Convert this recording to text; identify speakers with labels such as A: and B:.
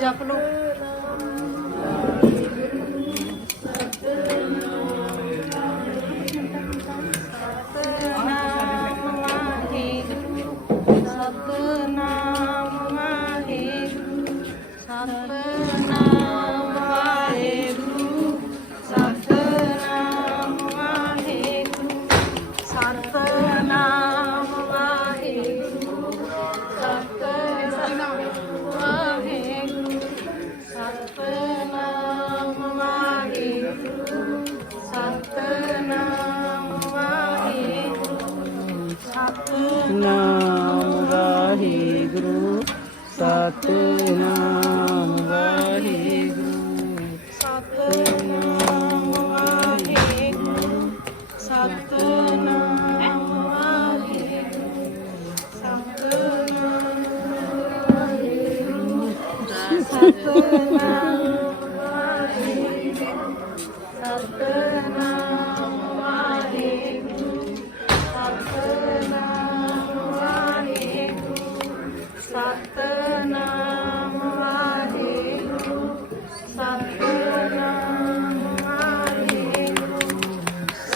A: ਜਪ ਲਓ। ਸਤਨਾਮ ਵਾਹਿਗੁਰੂ। ਸਤਨਾਮ ਸਤਨਾਮ ਵਾਹਿਗੁਰੂ
B: ਨਾਮ ਵਾਹਿਗੁਰੂ ਸਤਨਾਮ ਵਾਹਿਗੁਰੂ
A: ਸਤਨਾਮ ਵਾਹਿਗੁਰੂ ਸਤਨਾਮ ਵਾਹਿਗੁਰੂ ਸਤਨਾਮ ਸਤਨਾਮ ਵਾਹਿਗੁਰੂ ਸਤਨਾਮ